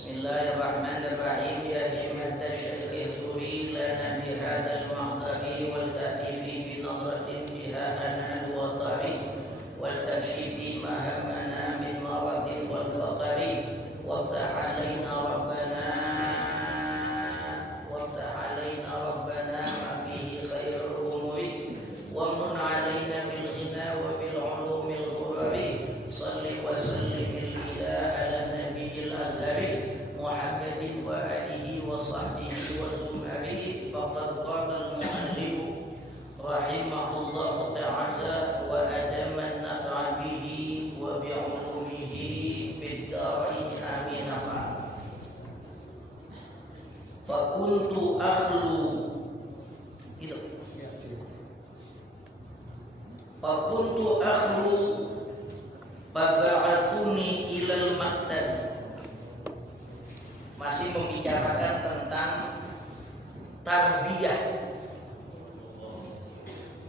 Bismillahirrahmanirrahim. Ya himmat asy-syaikh turi lana bihadzal mahdari wal ta'tifi bi nadratin biha an'al wa tari wal takshifi ma hammana min maradin wal faqri waftah alaina rabbana ma fihi khairul umuri wa mun alaina bil ghina wa bil ulumil ghurari salli wa sallim ila ala nabiyil azhari Muhammadin wa alihi wa sahbihi wa sumarihi faqad qala al-mu'allif rahimahullahu ta'ala wa adama an-naf'a bihi wa bi'ulumihi bid-darain amin. Fakuntu akhlu itu fakuntu akhlu faba'atuni ilal maktab. Masih membicarakan tentang tarbiyah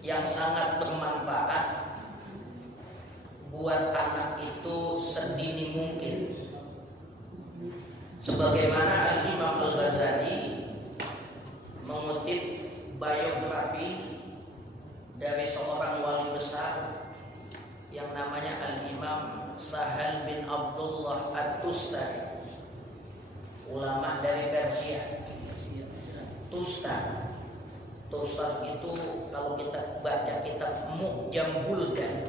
yang sangat bermanfaat buat anak itu sedini mungkin. Sebagaimana Al-Imam Al-Ghazali mengutip biografi dari seorang wali besar yang namanya Al-Imam Sahal bin Abdullah At-Tustari, ulama dari Persia. Tustar itu kalau kita baca kitab Mu'jam Buldan,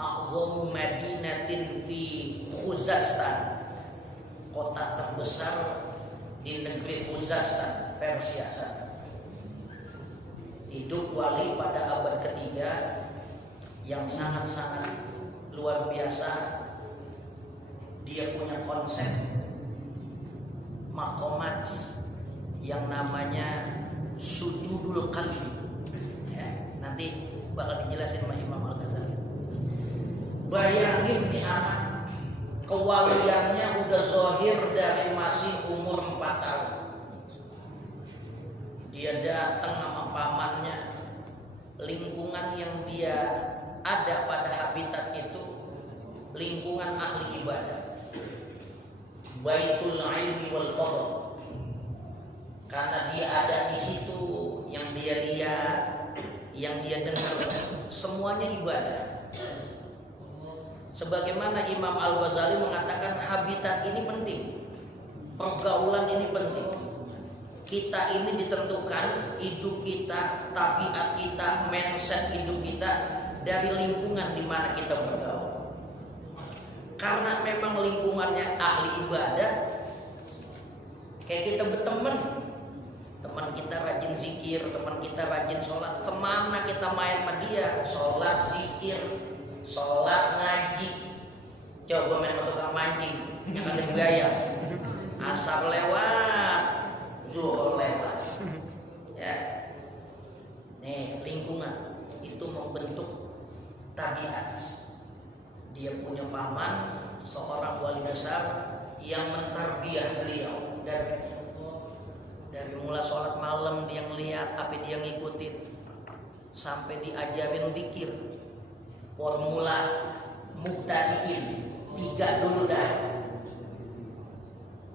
A'zamu Madinatin fi Khuzastan, kota terbesar di negeri Khuzastan, Persia sana. Hidup wali pada abad ketiga yang sangat-sangat luar biasa. Dia punya konsep makomat yang namanya sujudul qalbi. Ya, nanti bakal dijelasin sama Imam Al-Ghazali. Bayangin nih anak, kewaliannya udah zahir dari masih umur 4 tahun. Dia datang sama pamannya, lingkungan yang dia ada pada habitat itu lingkungan ahli ibadah, Baitul Ilmi wal Fadl. Karena dia ada di situ, yang dia lihat, yang dia dengar, semuanya ibadah. Sebagaimana Imam Al-Ghazali mengatakan habitat ini penting, pergaulan ini penting. Kita ini ditentukan hidup kita, tabiat kita, mindset hidup kita dari lingkungan di mana kita bergaul. Karena memang lingkungannya ahli ibadah, kayak kita berteman, teman kita rajin zikir, teman kita rajin sholat, kemana kita main sama dia? Sholat, zikir, sholat, ngaji. Coba main sama tukang mancing, yang ada gaya, asar lewat, zuhur lewat. Ya, nih lingkungan itu membentuk tabiat. Dia punya paman, seorang wali besar yang mentarbiyah beliau dari mulai sholat malam dia ngeliat, apa dia ngikutin, sampai diajarin zikir, formula mubtadiin 3 dulu dah.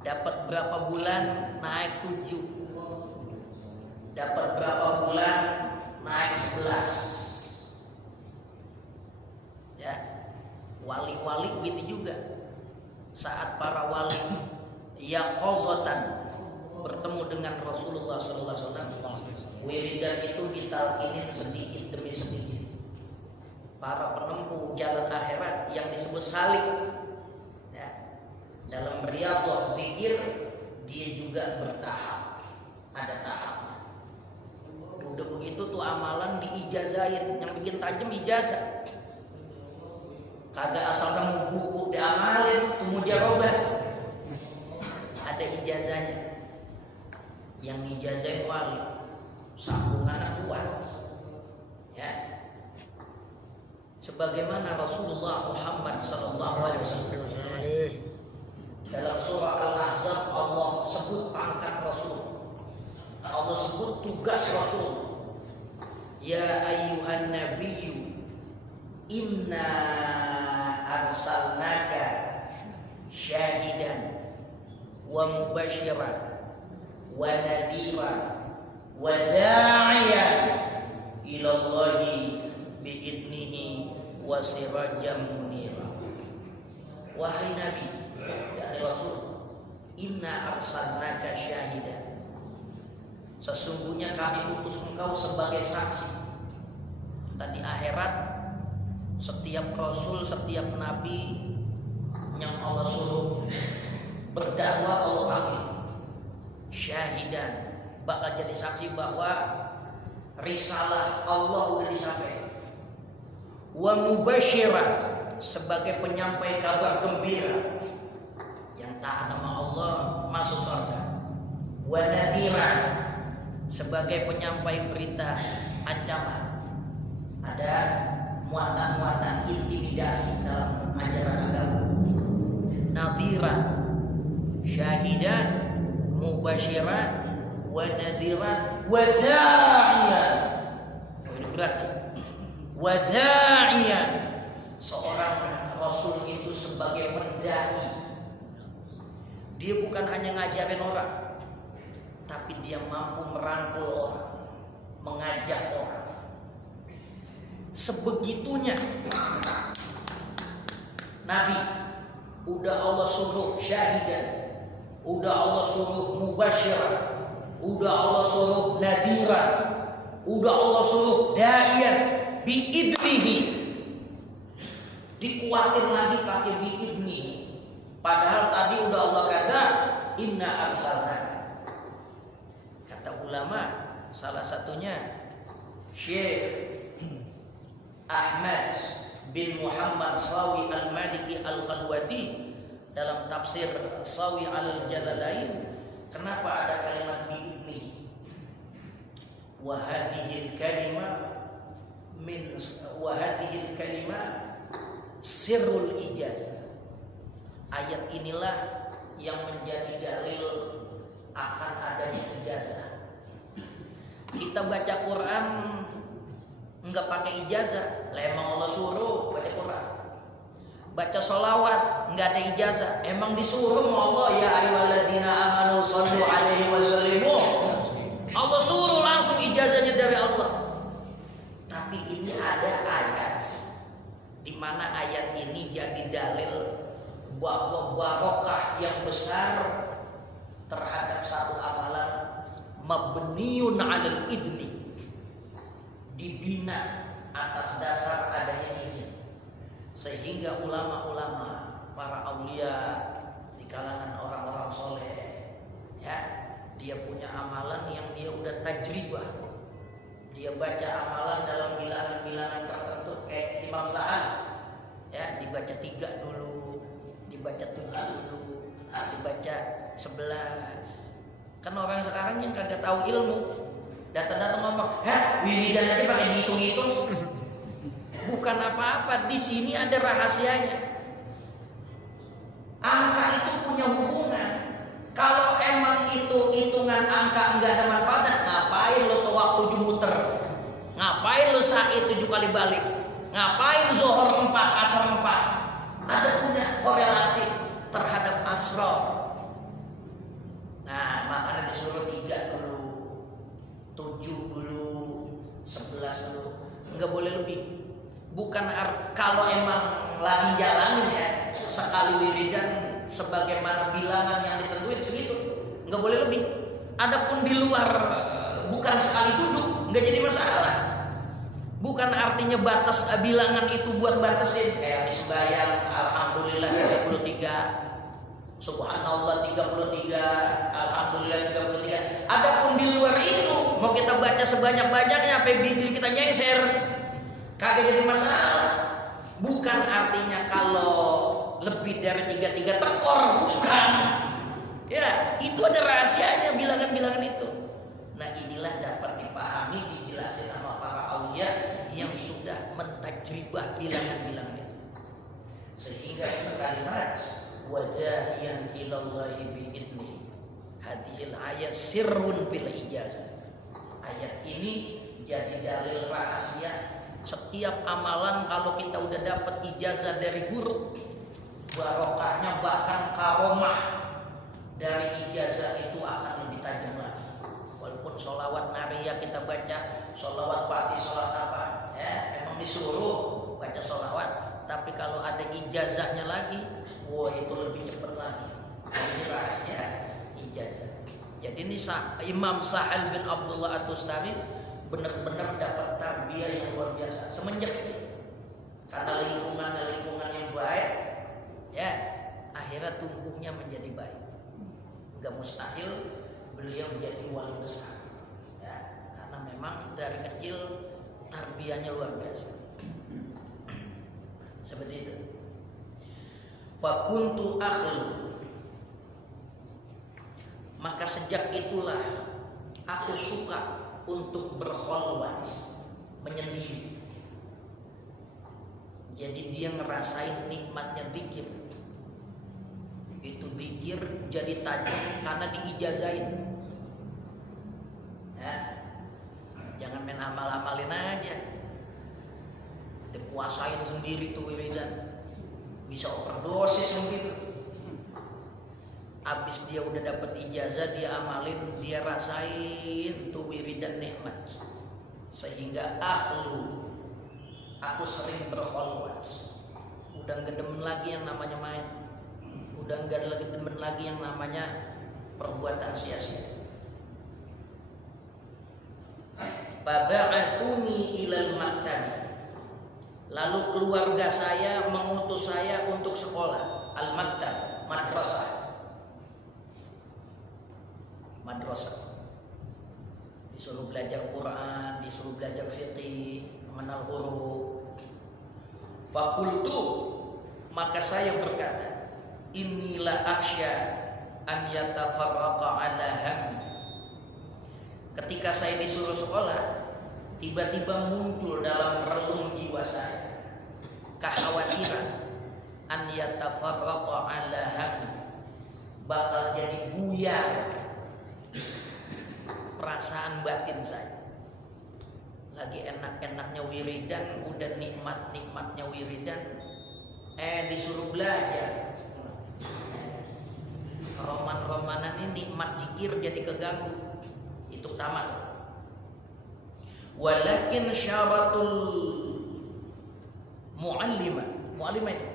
Dapat berapa bulan naik 7, dapat berapa bulan naik 11. Ya, wali-wali begitu juga. Saat para wali yaqazatan bertemu dengan Rasulullah SAW, wiridan itu ditalkinin sedikit demi sedikit. Para penempuh jalan akhirat yang disebut salik, ya, dalam riyadhah zikir dia juga bertahap, ada tahapnya. Udah begitu tuh amalan diijazahin, yang bikin tajam ijazah. Kagak asal nemu buku diamalin, mujarabah. Ada ijazahnya. Yang ijazahin wali, sambungan kuat. Ya. Sebagaimana Rasulullah Muhammad sallallahu alaihi wasallam dalam surah Al-Ahzab, Allah sebut pangkat Rasul. Allah sebut tugas Rasul. Ya ayyuhan nabiyyu inna arsalnaka syahidan wa mubasyiran wa nadhiran wa da'iyan ila Allahi bi'idnihi wa sirajan munira. Wahai Nabi, ya Rasul, inna arsalnaka syahidan. Sesungguhnya kami utus engkau sebagai saksi. Tadi akhirat setiap rasul, setiap nabi yang Allah suruh berdakwah Allah panggil syahidan, bakal jadi saksi bahwa risalah Allah udah disampaikan. Wa mubasyiran, sebagai penyampai kabar gembira, yang taat sama Allah masuk surga. Wa nadhiran, sebagai penyampai berita ancaman, ada muatan-muatan intimidasi dalam ajaran agama. Nadhiran, syahidan, mubasyiran, wa nadhiran, wa da'iyan. Ini berat ya. Wa da'iyan, seorang rasul itu sebagai pendai. Dia bukan hanya ngajarin orang, tapi dia mampu merangkul orang, mengajak orang. Sebegitunya Nabi udah Allah suruh syahidan, udah Allah suruh mubasyiran, udah Allah suruh nadiran, udah Allah suruh da'iyan bi'idnihi. Dikuatin lagi pakai bi'idnihi. Padahal tadi udah Allah kata inna arsalnaka. Kata ulama, salah satunya Syekh Ahmad bin Muhammad Sawi Al-Maliki Al-Khalwati dalam tafsir Sawi Al-Jalalain, kenapa ada kalimat bi'idni? Wa hadhil kalimah min wa hadhil kalimah sirrul ijazah. Ayat inilah yang menjadi dalil akan adanya ijazah. Kita baca Quran enggak pakai ijazah, lah emang Allah suruh baca Quran. Baca sholawat enggak ada ijazah, emang disuruh sama Allah, ya ayyuhalladzina amanu shallu alaihi wa sallimu. Allah suruh langsung ijazahnya dari Allah. Tapi ini ada ayat di mana ayat ini jadi dalil bahwa barokah yang besar terhadap satu amalan mabniun 'alal idni, dibina atas dasar adanya izin. Sehingga ulama-ulama, para aulia di kalangan orang-orang soleh, ya, dia punya amalan yang dia udah tajribah. Dia baca amalan dalam bilangan-bilangan tertentu kayak Imam Sa'ad, ya, dibaca 3 dulu, dibaca 7 dulu, dibaca 11. Kan orang sekarang yang kagak tahu ilmu, datang-datang ngomong, wiridan aja pakai dihitung-hitung. Bukan apa-apa, di sini ada rahasianya. Angka itu punya hubungan. Kalau emang itu hitungan angka enggak ada manfaatnya, ngapain lo tawaf 7 muter? Ngapain lo sa'i 7 kali balik? Ngapain zuhur 4, asar 4? Ada punya korelasi terhadap asro. Nah, makanya disuruh 3 dulu, 7 dulu, 11 dulu, nggak boleh lebih. Bukan kalau emang lagi jalanin ya, sekali wiridan sebagaimana bilangan yang ditentuin segitu, nggak boleh lebih. Adapun di luar bukan sekali duduk, nggak jadi masalah. Bukan artinya batas bilangan itu buat batasin kayak sembahyang alhamdulillah 33, subhanallah 33, alhamdulillah 33. Adapun di luar itu mau kita baca sebanyak-banyaknya sampai bibir kita nyengser, kagak jadi masalah. Bukan artinya kalau lebih dari 33 tekor, bukan. Ya, itu ada rahasianya bilangan-bilangan itu. Nah, inilah dapat dipahami, dijelasin sama para aulia yang sudah mentajribah bilangan-bilangan itu. Sehingga kalimat wajahiyan ilallahi bi'idni, hadhil ayat sirrun bil ijazah. Ayat ini jadi dalil rahasia. Setiap amalan kalau kita udah dapat ijazah dari guru, barokahnya bahkan karomah, dari ijazah itu akan lebih tajam lagi. Walaupun sholawat naria kita baca, sholawat pagi, sholat apa, ya emang disuruh baca sholawat, tapi kalau ada ijazahnya lagi, wah itu lebih cepat lagi. Ini rahasia ijazah. Jadi ini Imam Sahal bin Abdullah At-Tustari benar-benar dapat tarbiyah yang luar biasa semenjak itu. Karena lingkungan yang baik, ya akhirnya tumbuhnya menjadi baik. Enggak mustahil beliau menjadi wali besar, ya, karena memang dari kecil tarbiyahnya luar biasa. Seperti itu. Fakuntu akhlu, maka sejak itulah aku suka untuk berkholwat, menyendiri. Jadi dia ngerasain nikmatnya zikir. Itu zikir jadi tajam karena diijazahin. Ya. Jangan main amal-amalin aja. Dipuasain sendiri tuh wiridan. Bisa overdosis begitu. Abis dia udah dapat ijazah, dia amalin, dia rasain tuh wiridan nikmat. Sehingga akhlu, aku sering berkholwat. Udah gak demen lagi yang namanya main. Udah gak demen lagi yang namanya perbuatan sia-sia. Faba'athuni ilal maktabi, lalu keluarga saya mengutus saya untuk sekolah. Al-maktab, madrasah. Disuruh belajar Quran, disuruh belajar fiqih, mengenal huruf. Fakultu, maka saya berkata, inilah akhsya an yatafarraqa ala hammi. Ketika saya disuruh sekolah, tiba-tiba muncul dalam relung jiwa saya kekhawatiran an yatafarraqa ala hammi, bakal jadi buyar perasaan batin saya. Lagi enak-enaknya wiridan, udah nikmat-nikmatnya wiridan, disuruh belajar. Roman-romanan ini nikmat zikir jadi keganggu. Itu tamat. Walakin syaratul mu'allimah itu.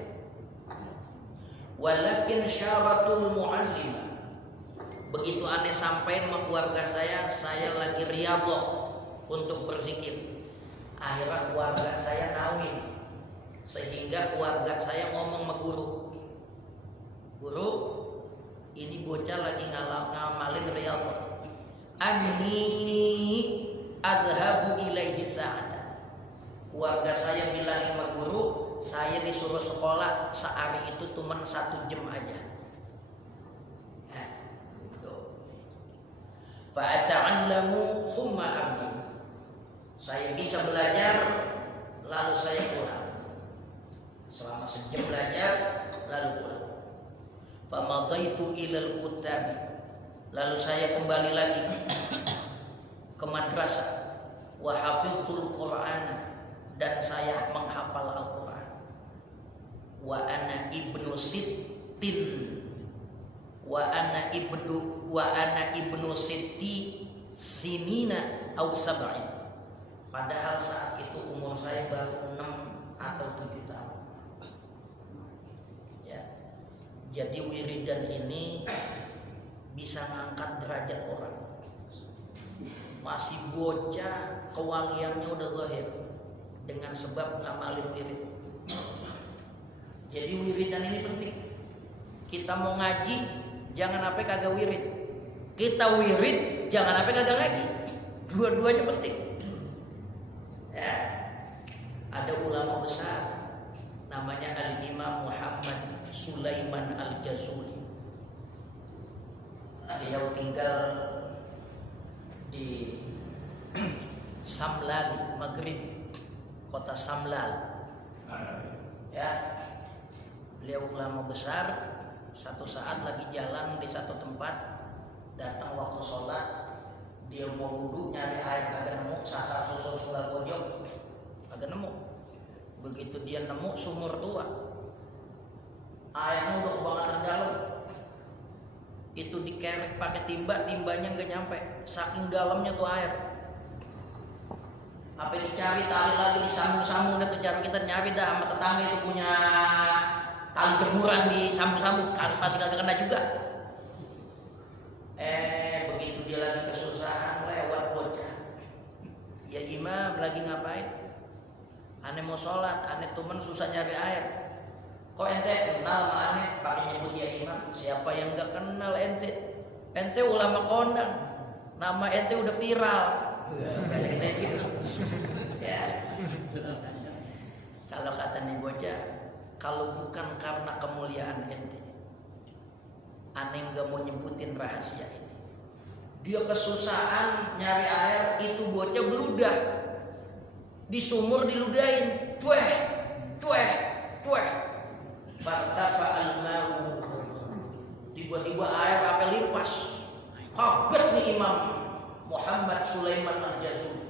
Walakin syaratul mu'allimah. Begitu aneh sampein sama keluarga saya lagi riyadhah untuk berzikir. Akhirnya keluarga saya nawin, sehingga keluarga saya ngomong sama guru, ini bocah lagi ngamalin riyadhah. Anni adhabu ilaihi sa'atan. Keluarga saya bilang sama guru, saya disuruh sekolah sehari itu cuma 1 jam aja. Fa'ata'allamu thumma arji. Saya bisa belajar lalu saya pulang. Selama 1 jam belajar lalu pulang. Famadaitu ilal kutabi, lalu saya kembali lagi ke madrasah. Wa hafidhul Qur'ana, dan saya menghafal Al-Qur'an. Wa ana ibnu sittin, wa ana ibnu sitti sinina au sab'in. Padahal saat itu umur saya baru 6 atau 7 tahun. Ya. Jadi wiridan ini bisa ngangkat derajat orang. Masih bocah, kewaliannya udah zahir dengan sebab ngamalin wirid. Jadi wiridan ini penting. Kita mau ngaji, jangan sampai kagak wirid. Kita wirid, jangan sampai kagak ngaji. Dua-duanya penting. Ya. Ada ulama besar namanya Al-Imam Muhammad Sulaiman Al-Jazuli. Beliau tinggal di Samlal, Maghrib, kota Samlal. Ya. Beliau ulama besar. Satu saat lagi jalan di satu tempat, datang waktu sholat, dia mau wudhu nyari air kagak nemu, sasar susul sudah pojok kagak nemu. Begitu dia nemu sumur tua, airnya udah kebangetan dalam. itu dikerek pakai timba, timbanya nggak nyampe, saking dalamnya tuh air. Apa dicari tali lagi, disambung-sambung gitu. Cara kita nyari dah sama tetangga itu punya tali jemuran, disambung-sambung, pasti kagak kena juga. Begitu dia lagi kesusahan, lewat bocah. Ya imam lagi ngapain? Ane mau sholat, ane temen susah nyari air. Kok ente kenal sama ane? Pakai nyebut ya imam. Siapa yang nggak kenal ente? Ente ulama kondang, nama ente udah viral. Biasa kita gitu. Ya. Kalau kata nih bocah, kalau bukan karena kemuliaan ente, ane nggak mau nyebutin rahasia ini. Dia kesusahan nyari air, itu bocah beludah di sumur, diludahin, cueh, cueh, cueh. Bartafa al-ma'u, tiba-tiba air apa limpas. Kaget nih Imam Muhammad Sulaiman al-Jazuli.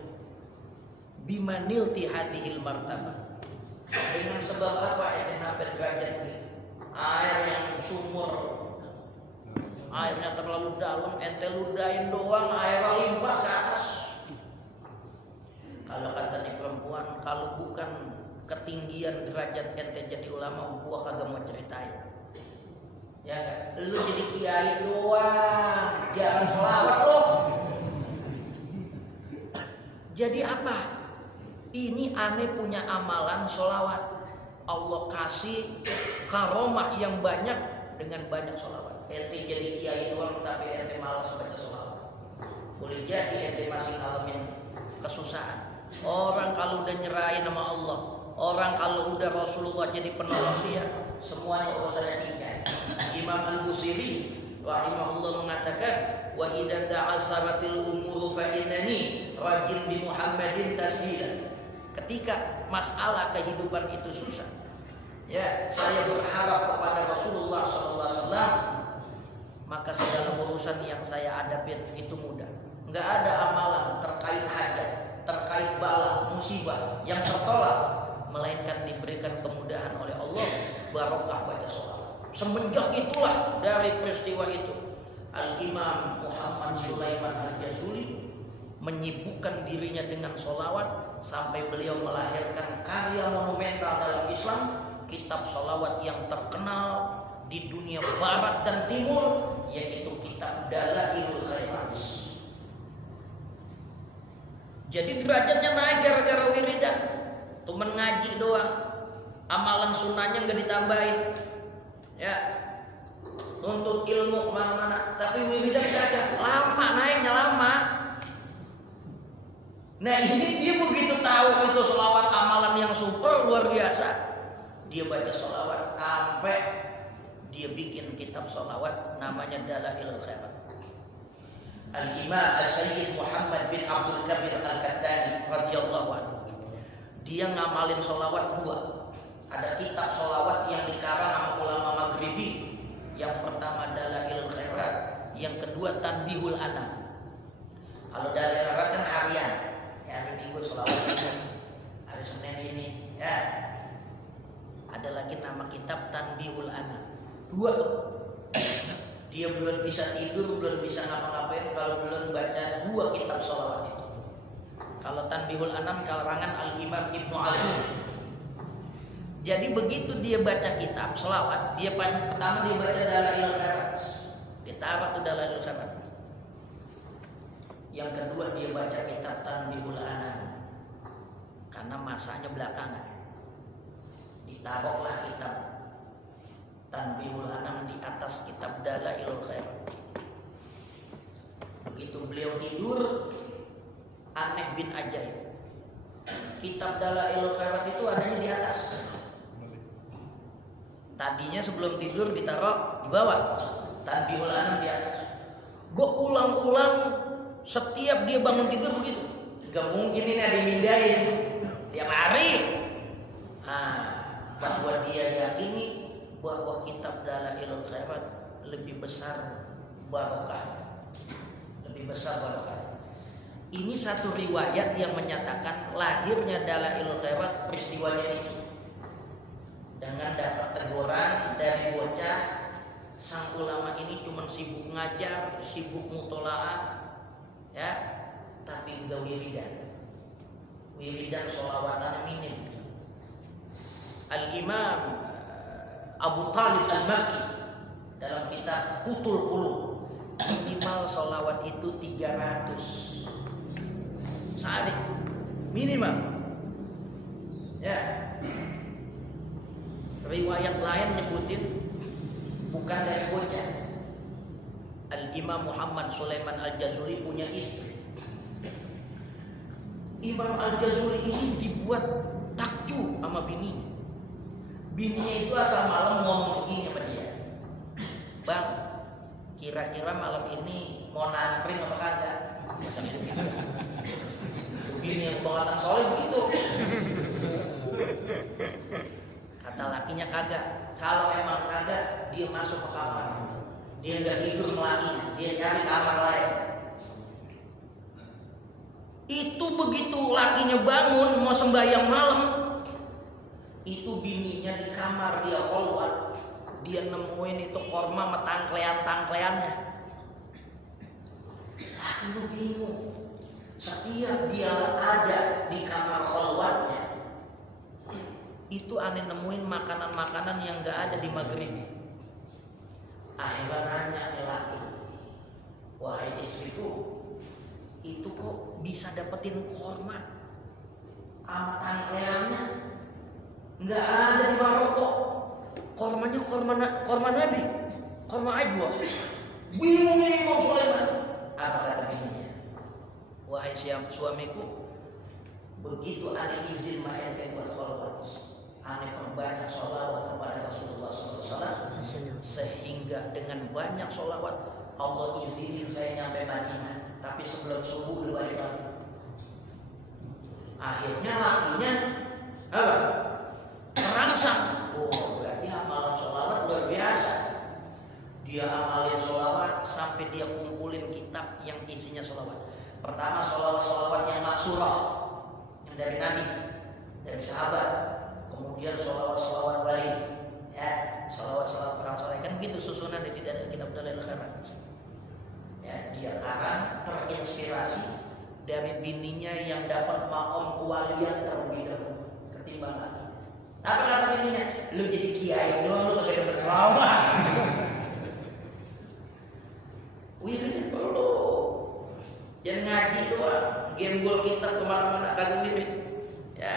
Bimanilti hadhil martabah. Dengan sebab apa ente nabat derajat nih? Air yang sumur, airnya terlalu dalam, ente ludahin doang, air limpas ke atas. Kalau kata nih perempuan, kalau bukan ketinggian derajat ente jadi ulama, gua kagak mau ceritain. Ya gak? Lu jadi kiai doang, jarang sholawat lo. Jadi apa? Ini aneh punya amalan sholawat. Allah kasih karomah yang banyak dengan banyak sholawat. Ente jadi kiai doang tapi ente malas baca sholawat. Boleh jadi ente masih ngalamin kesusahan. Orang kalau udah nyerahin sama Allah, orang kalau udah Rasulullah jadi penolong dia, semuanya urusannya tinggal. Imam Al-Busiri rahimahullah mengatakan, wa idza ta'assaratil umuru fa innani rajin bi Muhammadin tashilan. Ketika masalah kehidupan itu susah, ya saya berharap kepada Rasulullah SAW, maka segala urusan yang saya hadapin itu mudah. Enggak ada amalan terkait hajat, terkait bala, musibah yang tertolak, melainkan diberikan kemudahan oleh Allah, barokah baca sholawat. Semenjak itulah, dari peristiwa itu, Al-Imam Muhammad Sulaiman al-Jazuli menyibukkan dirinya dengan sholawat sampai beliau melahirkan karya monumental dalam Islam, kitab sholawat yang terkenal di dunia barat dan timur, yaitu kitab Dalailul Khairat. Jadi derajatnya naik gara-gara wiridan. Cuman ngaji doang, amalan sunnahnya nggak ditambahin. Ya, nuntut ilmu mana-mana, tapi wiridan kagak. Lama naiknya lama. Nah ini dia begitu tahu itu sholawat amalan yang super luar biasa, dia baca sholawat sampai dia bikin kitab sholawat namanya Dalailul Khairat. Al-Imam As-Sayyid Muhammad bin Abdul Kabir Al-Kattani radhiyallahu anhu, dia ngamalin sholawat dua. Ada kitab sholawat yang dikarang sama ulama Maghribi. Yang pertama Dalailul Khairat, yang kedua Tanbihul Anam. Kalau Dalailul Khairat kan harian, ya hari Minggu sholawat ini, hari Senin ini, ya. Ada lagi nama kitab Tanbihul Anam. Dua tuh. Dia belum bisa tidur, belum bisa ngapa-ngapain kalau belum baca dua kitab sholawat itu. Kalau Tanbihul Anam karangan Al-Imam Ibnu Al-Azim. Jadi begitu dia baca kitab sholawat, dia pertama dia baca Dalailul Khairat, ditaruh tuh Dalailul Khairat. Yang kedua dia baca kitab Tanbihul Anam, karena masanya belakangan. Ditaruhlah kitab Tanbihul Anam di atas kitab Dalailul Khairat. Begitu beliau tidur, aneh bin ajaib, kitab Dalailul Khairat itu adanya di atas. Tadinya sebelum tidur ditaruh di bawah, Tanbihul Anam di atas. Berulang-ulang setiap dia bangun tidur begitu. Gak mungkin ini ada yang mindahin tiap hari. Bahwa dia yakini bahwa kitab Dalailul Khairat lebih besar barokahnya, lebih besar barokahnya. Ini satu riwayat yang menyatakan lahirnya Dalailul Khairat peristiwanya itu dengan dapat teguran dari bocah sang ulama ini cuma sibuk ngajar, sibuk mutolaah, ya, tapi enggak wiridan sholawatan minim. Al-Imam Abu Talib Al-Makki dalam kitab Qutul Qulub, minimal sholawat itu 300 sehari minimal, ya. Riwayat lain nyebutin bukan dari bocah. Al-Imam Muhammad Sulaiman Al-Jazuli punya istri. Imam Al-Jazuli ini dibuat takjub sama bininya. Bininya itu asal malam ngomong begini sama dia, "Bang, kira-kira malam ini mau nangkring apa kagak?" Bini yang bangatan soleh begitu. Kata lakinya kagak. Kalau memang kagak, dia masuk ke kamar. Dia nggak tidur sama lakinya, dia cari kamar lain. Itu begitu lakinya bangun mau sembahyang malam, itu bininya di kamar dia kholwat, dia nemuin itu korma sama tangklean-tangkleannya. Laki lu bingung. Setiap dia ada di kamar kholwatnya, itu aneh nemuin makanan-makanan yang gak ada di maghrib. Akhirnya nanya nih laki, "Wahai istriku, itu kok bisa dapetin korma sama tangkleannya? Nggak ada di Maroko. Kormanya korma Nabi, korma ajwa." Bingung ini Imam Sulaiman. Apa kata bininya? "Wahai suamiku, begitu aneh izin main buat kholwat, aneh perbanyak sholawat kepada Rasulullah SAW, sehingga dengan banyak sholawat Allah izinin saya nyampe Madinah. Tapi sebelum subuh udah balik lagi." Akhirnya lakinya apa? Merangsang. Oh, berarti amalan sholawat luar biasa. Dia amalin sholawat sampai dia kumpulin kitab yang isinya sholawat. Pertama sholawat-sholawat yang maksurah, yang dari Nabi, dari sahabat. Kemudian sholawat-sholawat wali, ya, sholawat-sholawat orang soleh. Kan begitu susunan di dalam kitab Dalail Khairat. Ya, dia karang terinspirasi dari bininya yang dapat makom kewalian terlebih dahulu ketimbang lagi. Apa kata bininya? "Lu jadi kiai dong, lu kagak dapat selawat." Wirid perlu. Jangan ngaji doang, gembol kitab kemana-mana kagak wirid. Ya,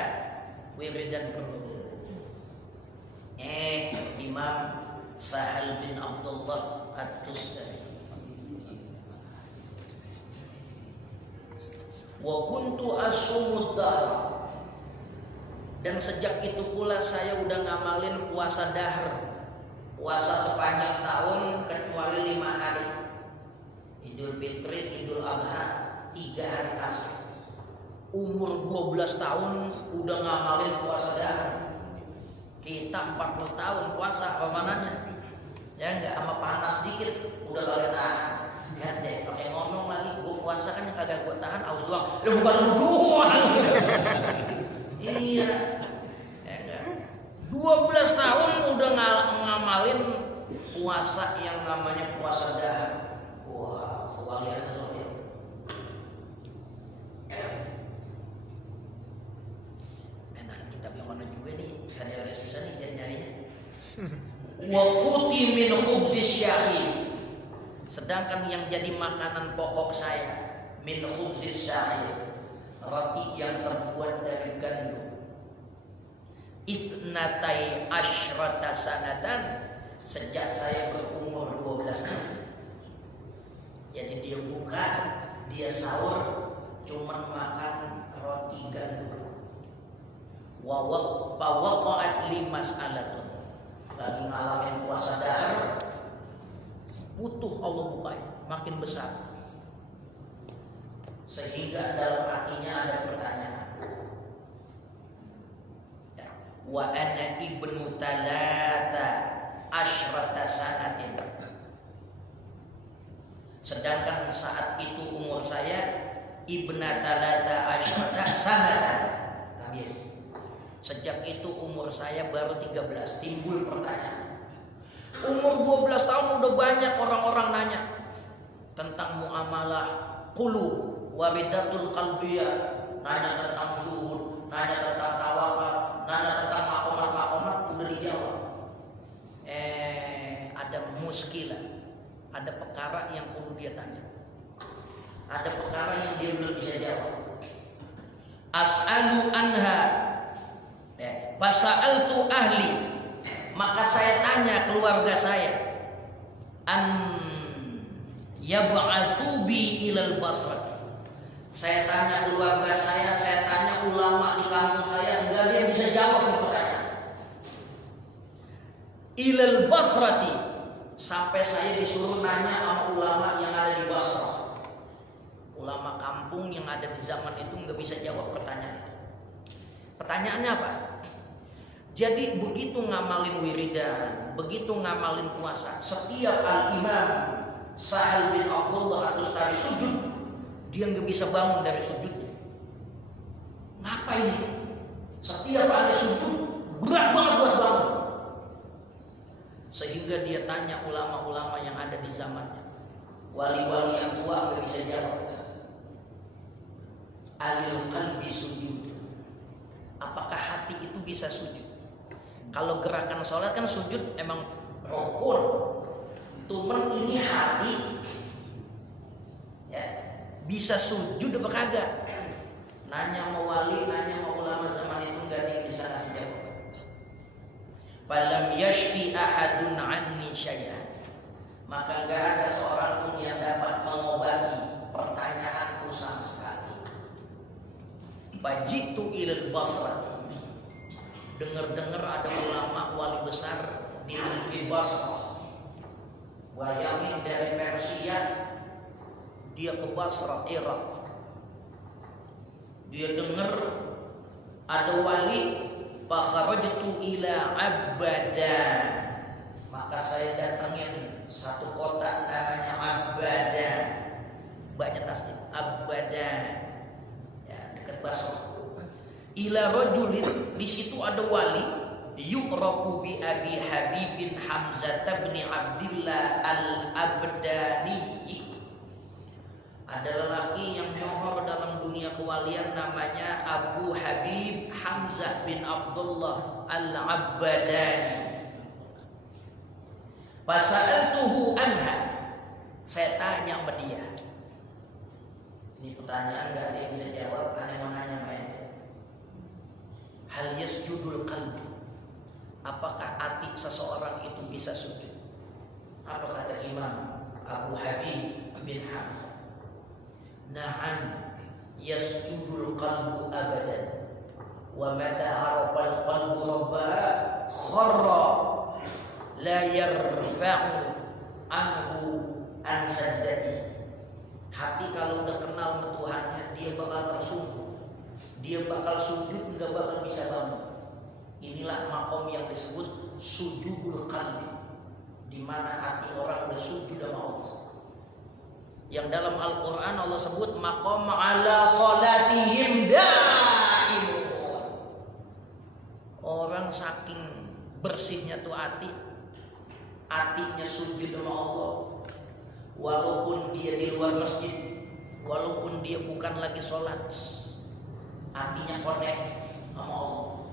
wirid dan perlu. Imam Sahal bin Abdullah At-Tustari. Wa kuntu asumud dahr, dan sejak itu pula saya udah ngamalin puasa dahr, puasa sepanjang tahun kecuali 5 hari, Idul Fitri, Idul Adha, 3 hari asli. Umur 12 tahun udah ngamalin puasa dahr. Kita 40 tahun puasa, apa mananya? Ya enggak, sama panas dikit udah kalian tahan. Lihat deh, pakai ngomong lagi, gua puasa kan yang kagak gua tahan, aus doang. Ya bukan lu doang. Iya. Ya enggak. 12 tahun udah ngamalin puasa yang namanya puasa dahr. Wah, kewalian soalnya. Enak kitab yang mana juga nih, ada susah nih nyarinya. Wa quti min khubzis sya'ir, sedangkan yang jadi makanan pokok saya min khubzis sya'ir, roti yang terbuat dari gandum. Itsnatai asyrata sanatan, sejak saya berumur 12 tahun. Jadi dia buka, dia sahur cuman makan roti gandum. Wa waqa'at li mas'alatun, lagi ngalamin puasa dahr, butuh Allah bukain makin besar, sehingga dalam hatinya ada pertanyaan. Wa ana ibnu talata asyrata sanatin, sedangkan saat itu umur saya ibna talata asyrata sanatan. Sejak itu umur saya baru 13. Timbul pertanyaan, Umur 12 tahun udah banyak orang-orang nanya tentang muamalah qulub, waridatul qalbiyah, nanya tentang zuhud, nanya tentang tawakal, nanya tentang makomat-makomat, udah dijawab. Ada muskilah, ada perkara yang perlu dia tanya, ada perkara yang dia belum bisa jawab. As'alu anha, fasa'altu ahli, maka saya tanya keluarga saya, an yab'atsu bi ilal Basrah. Saya tanya keluarga saya tanya ulama di kampung saya, enggak dia bisa jawab pertanyaan. Ilal Basrati, sampai saya disuruh nanya sama ulama yang ada di Basrah. Ulama kampung yang ada di zaman itu enggak bisa jawab pertanyaan itu. Pertanyaannya apa? Jadi begitu ngamalin wiridan, begitu ngamalin puasa, setiap al-imam Sahal bin Abdullah atau tari sujud, dia nggak bisa bangun dari sujudnya. Ngapain? Setiap kali sujud berat banget buat bangun. Sehingga dia tanya ulama-ulama yang ada di zamannya. Wali-wali yang tua nggak bisa jawab. Alil qalbi sujud. Apakah hati itu bisa sujud? Kalau gerakan sholat kan sujud emang rukun. Cuman ini hati ya, bisa sujud apa kagak? Nanya sama wali, nanya sama ulama zaman itu nggak ada yang bisa ngasih jawab. Falam yashfi ahadun anni syai'an, maka nggak ada seorang pun yang dapat mengobati pertanyaanku sama sekali. Bajitu ilal Basrah, dengar-dengar ada ulama wali besar di Basrah. Wayamin dari Persia, dia ke Basrah, Irak. Dia dengar ada wali, fakharajtu ila Abadan, maka saya datangin satu kota namanya Abadan, banyak tasdid, Abadan, ya, dekat Basrah. Ila rajulin, di situ ada wali yu'raku bi Abi Habib bin Hamzah bin Abdillah al-Abdani. Ada lelaki yang nyohor dalam dunia kewalian namanya Abu Habib Hamzah bin Abdullah al-Abdani. Fasa'altuhu anha, saya tanya sama dia. Ini pertanyaan gak ada yang bisa jawab, aneh mau nanya sama ente. Hal yasjudul qalbi, apakah hati seseorang itu bisa sujud? Apa kata Imam Abu Habib bin Hamzah? Na'am yasjudul qalbu abadan, wa mata arafal qalbu rabbaha kharra la yarfa'u anhu an sajdati. Hati kalau udah kenal sama Tuhannya, dia bakal tersungguh, dia bakal sujud, nggak bakal bisa bangun. Inilah makom yang disebut sujudul qalbi, di mana hati orang udah sujud sama Allah. Yang dalam Al-Quran Allah sebut makom ala salatihim daimun. Orang saking bersihnya tuh hatinya sujud sama Allah. Walaupun dia di luar masjid, walaupun dia bukan lagi sholat, hatinya connect sama Allah.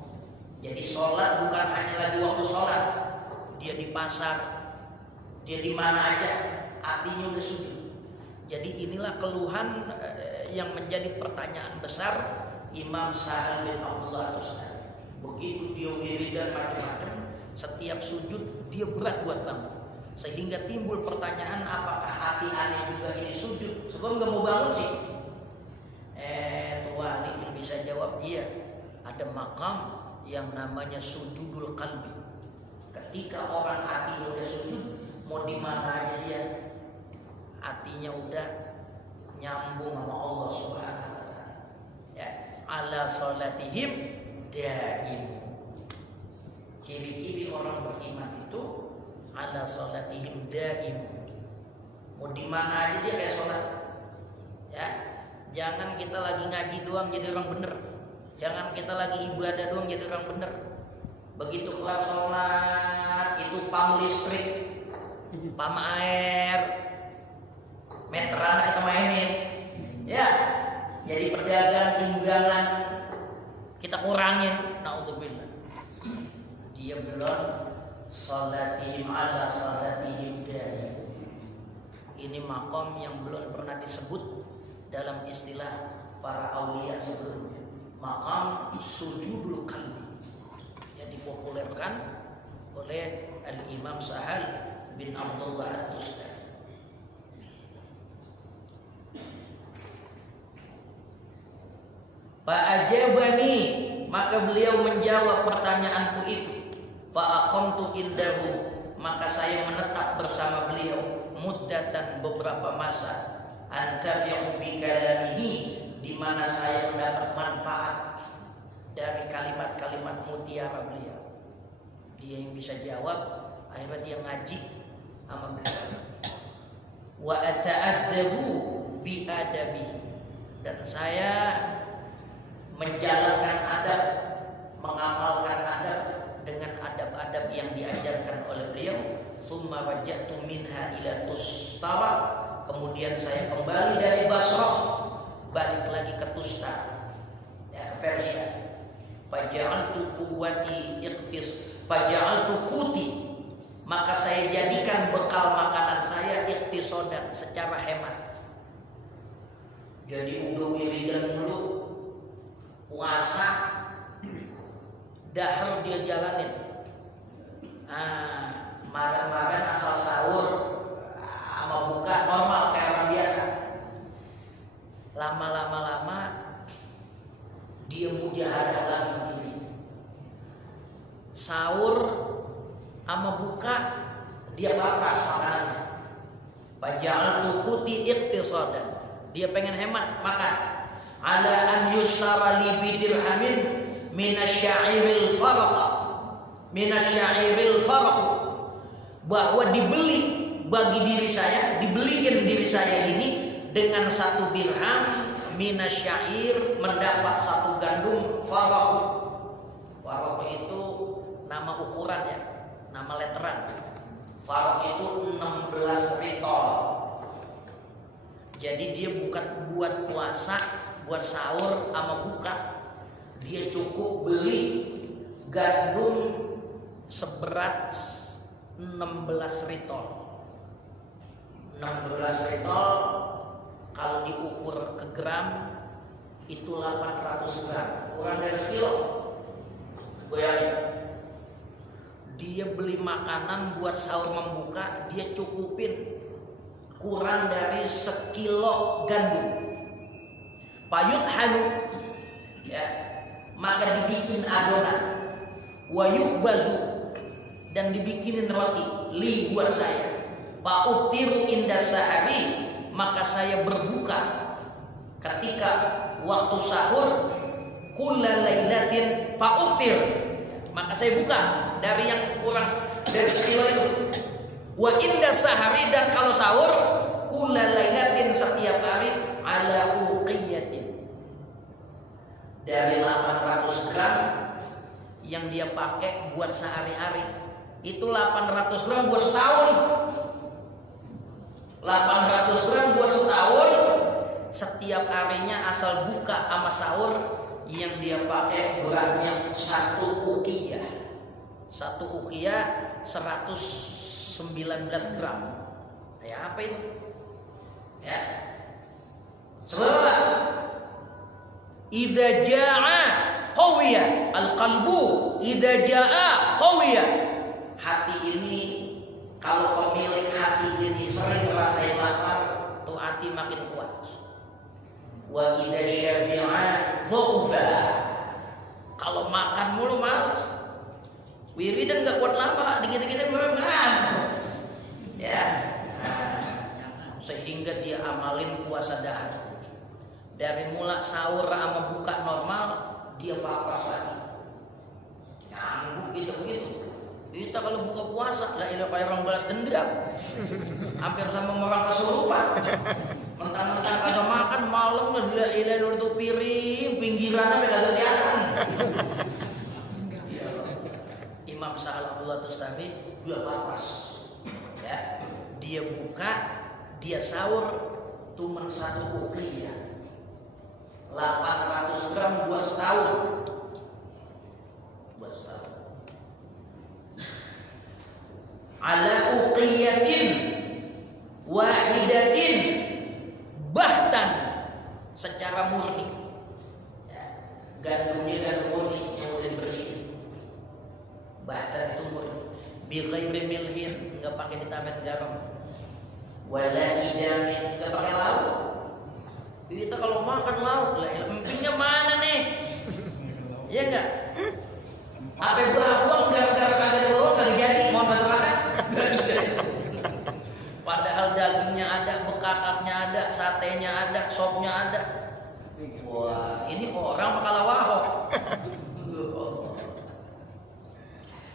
Jadi sholat bukan hanya lagi waktu sholat, dia di pasar, dia di mana aja, hatinya udah sujud. Jadi inilah keluhan yang menjadi pertanyaan besar Imam Sahal bin Abdullah Tusnad. Begitu dia wiridan macam-macam, setiap sujud dia berat buat bangun. Sehingga timbul pertanyaan, apakah hati aneh juga ini sujud? Sebab nggak mau bangun sih. Tuhan ini bisa jawab, iya. Ada makam yang namanya sujudul qalbi. Ketika orang hati udah sujud, mau di mana aja dia, hatinya udah nyambung sama Allah Subhanahu wa taala. Ya, ala salatihim daim. Ciri-ciri orang beriman itu ala salatihim daim. Mau di mana aja dia kayak salat. Ya, jangan kita lagi ngaji doang jadi orang bener. Jangan kita lagi ibadah doang jadi orang bener. Begitu kelar sholat itu pam listrik, pam air, meteran kita mainin, ya. Jadi pedagang tunggangan kita kurangin. Naudzubillah. Dia belum salatihim ala salatihim dahi. Ini makom yang belum pernah disebut dalam istilah para aulia sebelumnya. Makam sujudul qalbi yang dipopulerkan oleh Al-Imam Sahal bin Abdullah At-Tustari. Fa'ajabani, maka beliau menjawab pertanyaanku itu. Fa'aqamtu indahu, maka saya menetap bersama beliau muddatan beberapa masa. Antafi'u bi kalamihi, di mana saya mendapat manfaat dari kalimat-kalimat mutiara beliau. Dia yang bisa jawab, akhirnya dia ngaji sama beliau. Wa ata'addabu bi adabihi, dan saya menjalankan adab, mengamalkan adab dengan adab-adab yang diajarkan oleh beliau. Summa raja'tu minha ila Tustara, kemudian saya kembali dari Basrah balik lagi ke Tustar, ya, ke Persia. Faja'altu kuti, maka saya jadikan bekal makanan saya iqtisodan, secara hemat. Jadi udah wiridan dulu, puasa, dahar dia jalanin. Makan-makan asal sahur sama buka normal kayak orang biasa. Lama-lama dia mujahadah lagi diri. Sahur sama buka dia bakas makanannya. Faja'altu quti iqtisadan, dia pengen hemat makan. Ala an yushtara li bidirhamin minasyairil faraq, bahwa dibeli bagi diri saya, dibeliin diri saya ini dengan 1 dirham minasyair, mendapat 1 gandum faraq. Faraq itu nama ukuran ya, nama letteran. Faraq itu 16 ritol. Jadi dia bukan buat puasa, buat sahur sama buka. Dia cukup beli gandum seberat 16 ritol. 16 ritol kalau diukur ke gram itu 800 gram, kurang dari sekilo. Bayangin, dia beli makanan buat sahur membuka, dia cukupin kurang dari sekilo gandum. Payut hanu, ya, maka dibikin adonan. Wayuh bazu, dan dibikinin roti li buat saya. Fa'ubtiru inda sahari, maka saya berbuka ketika waktu sahur. Kulla lailatin fa'ubtir, maka saya buka dari yang kurang dari sekilo itu. Wa inda sahari, dan kalau sahur kulla lailatin, setiap hari ala uqiyatin, dari 800 gram yang dia pakai buat sehari-hari. Itu 800 gram buat setahun. 800 gram buat setahun. Setiap harinya asal buka sama sahur yang dia pakai beratnya 1 uqiyah. 1 uqiyah 119 gram. Ya apa itu? Ya. Coba. Idza jaa qawiya al-qalbu, idza jaa qawiya. Hati ini, kalau pemilik hati ini sering ngerasain lapar, tuh hati makin kuat. Wa idza syabi'a dhaufa, kalau makan mulu malas. Wiridan enggak kuat lama, dikit-dikit ngantuk. Ya. Sehingga dia amalin puasa dahar. Dari mula sahur sama buka normal, dia papas lagi. Nyanggup gitu-gitu. Kita kalau buka puasa, lah ilah kayak orang balas dendam. Hampir sama orang kesurupan. Mentang-mentang kagak makan malam, lah ilah lu tuh piring, pinggirannya kagak kelihatan. Imam Sahal Abdullah Tustafi juga papas. Ya, dia buka, dia sahur cuma 1 uqiyah. 800 gram buat setahun. Ala uqiyatin wahidatin bahtan secara murni. Ya, gandumnya gandum murni yang udah dibersihin. Bahtan itu murni. Bi ghairi milhin, enggak pakai ditambahin garam. Wala idamin, enggak pakai lauk. Kita kalau makan lauk lah, empingnya mana nih? Iya enggak? Apa bawang gara-gara kagak bawang kagak jadi mau makan? Padahal dagingnya ada, bekakaknya ada, satenya ada, sopnya ada. Wah, ini orang pakalawahok.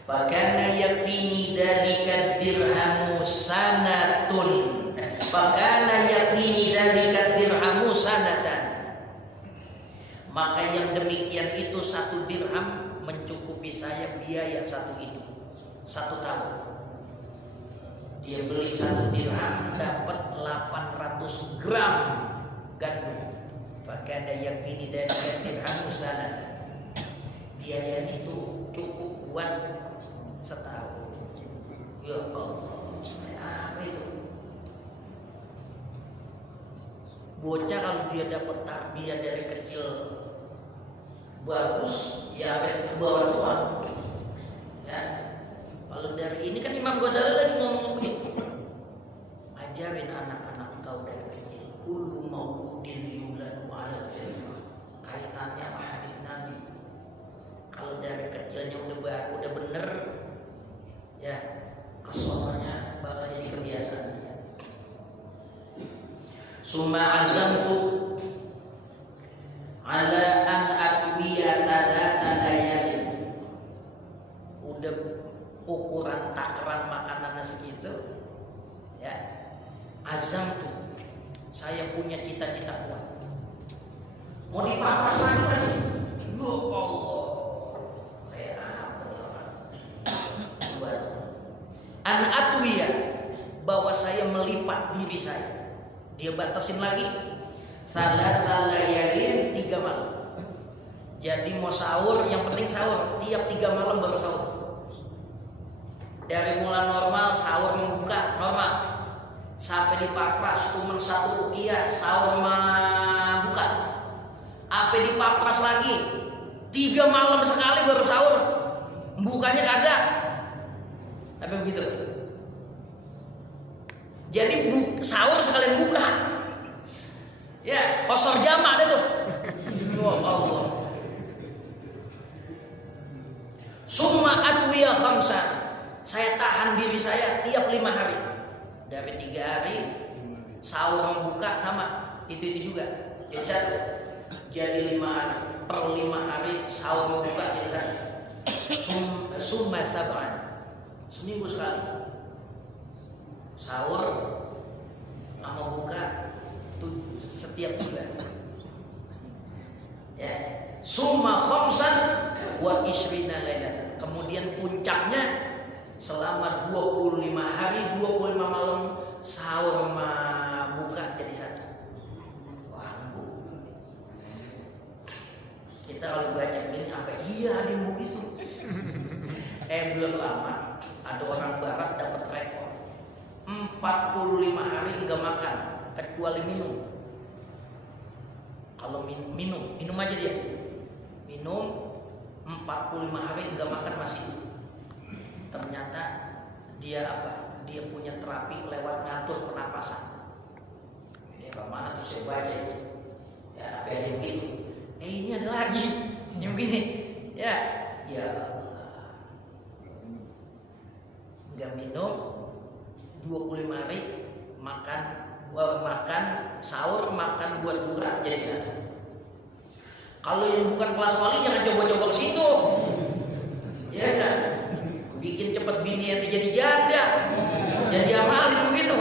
Fakana yakfini dalika dirhamu sanatun. Fakana yakfini dalika dirhamu sanatan. Maka yang demikian itu 1 dirham mencukupi saya biaya 1 hidup, 1 tahun. Dia beli 1 dirham dapat 800 gram gandum. Fakana yakfini dalika dirhamu sanatan. Biaya itu cukup buat setahun. Ya Allah, apa itu? Bocah kalau dia dapat tarbiyah dari kecil bagus, ya apa ke bawah tua. Ya, kalau dari ini kan Imam Ghazali lagi ngomong begitu. Ajarin anak-anak kau dari kecil. Kullu mauludin yuladu 'alal fitrah. Kaitannya sama hadis Nabi. Kalau dari kecilnya udah bener, ya kesononya bakal jadi kebiasaan. Summa azamtu ala an atwiya talata layalin. Udah ukuran takaran makanannya segitu, ya. Azamtu, saya punya cita-cita kuat. Mau dipapas lagi masih? Ya Allah. An atwiya, bahwa saya melipat diri saya. Dia batasin lagi salasa layalin 3 malam. Jadi mau sahur, yang penting sahur tiap 3 malam baru sahur. Dari mulai normal sahur membuka normal sampai dipapras cuma 1 uqiyah sahur buka. Apa dipapras lagi 3 malam sekali baru sahur. Bukanya kagak. Apa begitu? Jadi sahur sekalian buka. Ya, kosor jamak ada tuh. Ya Allah. Summa adwiya khamsan. Saya tahan diri saya tiap 5 hari. Dari 3 hari sahur membuka sama itu juga. Jadi 1. Jadi 5 hari. Per 5 hari sahur membuka jadi 1. Summa sab'an. Seminggu sekali sahur sama buka setiap bulan. Ya, summa khamsan wa isrina lailatan. Kemudian puncaknya selama 25 hari 25 malam sahur sama buka jadi 1. Wah, kita kalau baca ini apa? Iya ada yang begitu. Belum lama ada orang barat dapat rekor 45 hari enggak makan kecuali minum. Kalau minum aja dia. Minum 45 hari enggak makan masih hidup. Ternyata dia apa? Dia punya terapi lewat ngatur pernapasan. Dia kemana tuh saya baca itu. Ya, apa yang begitu? Ini ada lagi yang begini. Ya, ya. Enggak minum 25 hari makan sahur makan buat buka jadi 1. Kalau yang bukan kelas wali jangan coba-coba ke situ. Ya enggak? Bikin cepet bini yang jadi janda. Jangan diamalin begitu.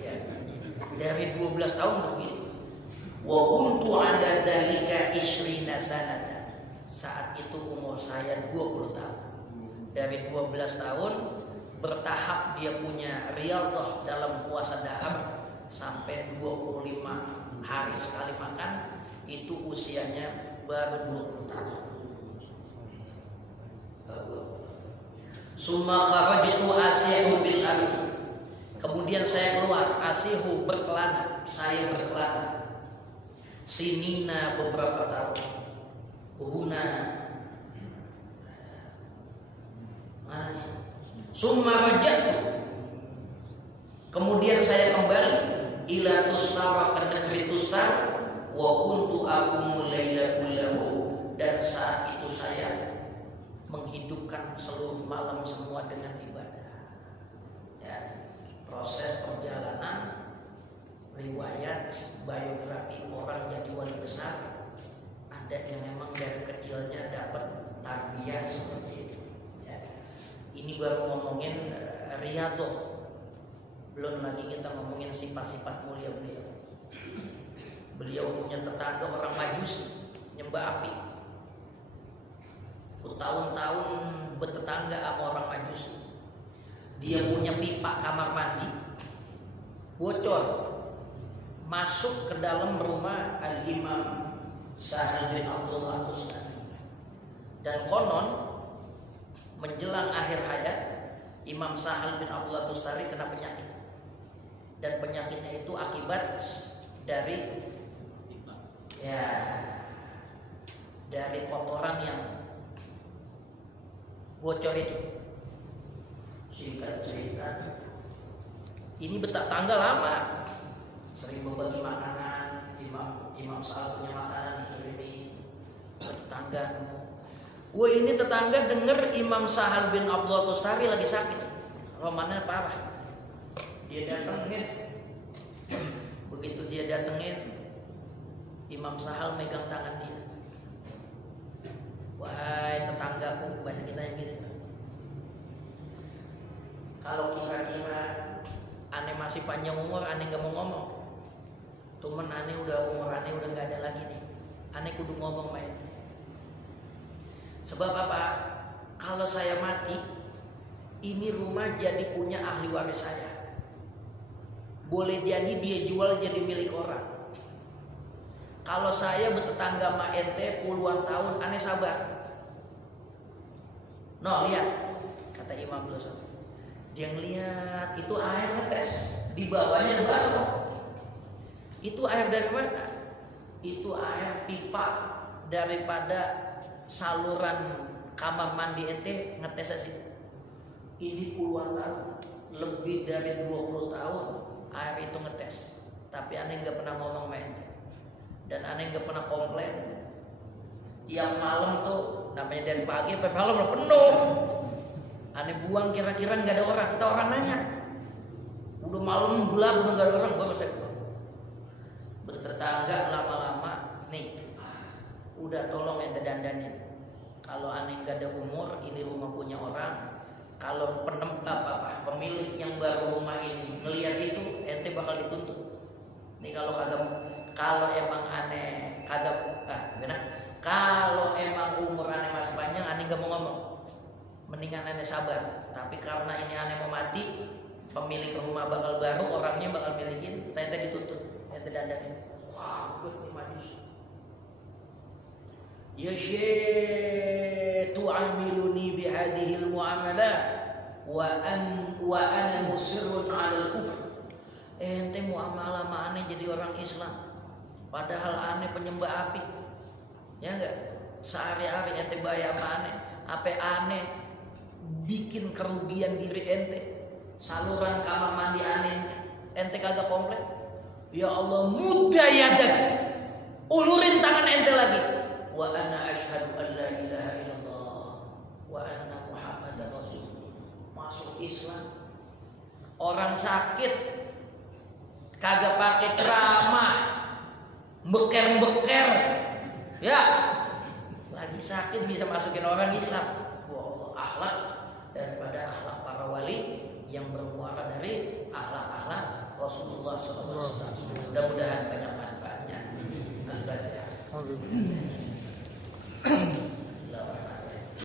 Ya. Dari 12 tahun begini. Wa kuntu ala dalika ishrina sanata. Saat itu umur saya 20 tahun. Dari 12 tahun bertahap dia punya riyadhah dalam puasa dahar sampai 25 hari sekali makan, itu usianya baru 20 tahun. Summa kharajtu asihu bil ardi. Kemudian saya keluar, asihu berkelana, saya berkelana. Sinina beberapa tahun. Huna mana nih? Summa rajatu. Kemudian saya kembali ila Tustara, ke negeri Tustar. Wa kuntu aqumul laila kullahu, dan saat itu saya menghidupkan seluruh malam semua dengan ibadah. Ya, proses perjalanan riwayat biografi orang jadi wali besar, ada yang memang dari kecilnya dapat tarbiyah seperti itu. Ya. Ini baru ngomongin riyadhah, belum lagi kita ngomongin sifat-sifat mulia beliau. Beliau punya tetangga orang Majusi, nyembah api. Tahun-tahun bertetangga sama orang Majusi. Dia punya pipa kamar mandi bocor, masuk ke dalam rumah Al-Imam Sahal bin Abdullah Tustari. Dan konon menjelang akhir hayat Imam Sahal bin Abdullah Tustari kena penyakit. Dan penyakitnya itu akibat dari dari kotoran yang bocor itu. Singkat cerita, ini bertetangga lama, sering berbagi makanan. Imam Sahal punya makanan ini bertetangga. Ini tetangga dengar Imam Sahal bin Abdullah Tustari lagi sakit, romannya parah. Dia datengin. Begitu dia datengin, Imam Sahal megang tangan dia. Wahai tetanggaku, bahasa kita yang gitu. Kalau kira-kira aneh masih panjang umur, aneh gak mau ngomong. Cuman aneh umur aneh udah gak ada lagi nih. Aneh kudu ngomong main. Sebab apa? Kalau saya mati, ini rumah jadi punya ahli waris saya. Boleh jadi dia jual jadi milik orang. Kalau saya bertetangga sama ente puluhan tahun, aneh sabar. No, lihat, kata Imam Dosa. Dia ngeliat itu air ngetes, di bawahnya ada baskom. Itu air dari mana? Itu air pipa daripada saluran kamar mandi ente ngetes aja. Ini puluhan tahun, lebih dari 20 tahun air itu ngetes. Tapi aneh nggak pernah ngomong sama ente. Dan aneh nggak pernah komplain. Yang malam tuh namanya dari pagi sampai malam udah penuh. Aneh buang kira-kira nggak ada orang. Entah orang nanya. Udah malam gelap udah nggak ada orang, baru saya buang. Bertetangga lama-lama nih. Udah tolong ente dandanin. Kalau aneh nggak ada umur, ini rumah punya orang. Kalau pemilik yang baru rumah ini ngelihat itu, ente bakal dituntut. Nih kalau emang aneh kagak kalau emang umur aneh masih panjang, aneh gak mau ngomong, mendingan aneh sabar. Tapi karena ini aneh mau mati, pemilik rumah bakal baru, orangnya bakal milikin, ente dituntut, ente dandanin. Wah, gue nih majus. Ya syekh tu'amiluni bihadihil mu'amalah wa ana musirrun 'alal kufr. Ente muamalah sama aneh jadi orang Islam, padahal aneh penyembah api. Ya enggak? Sehari-hari ente bayar sama aneh, apa aneh bikin kerugian diri ente. Saluran kamar mandi aneh ente kagak komplain. Ya Allah, mudayadak, ulurin tangan ente lagi. Wa ana asyhadu an la ilaha illallah wa anna muhammadar rasulullah. Masuk Islam. Orang sakit kagak pakai ceramah, beker-beker, ya lagi sakit bisa masukin orang Islam. Wow, akhlak daripada akhlak para wali yang bermuara dari akhlak-akhlak Rasulullah SAW. Mudah-mudahan banyak manfaatnya. Habib.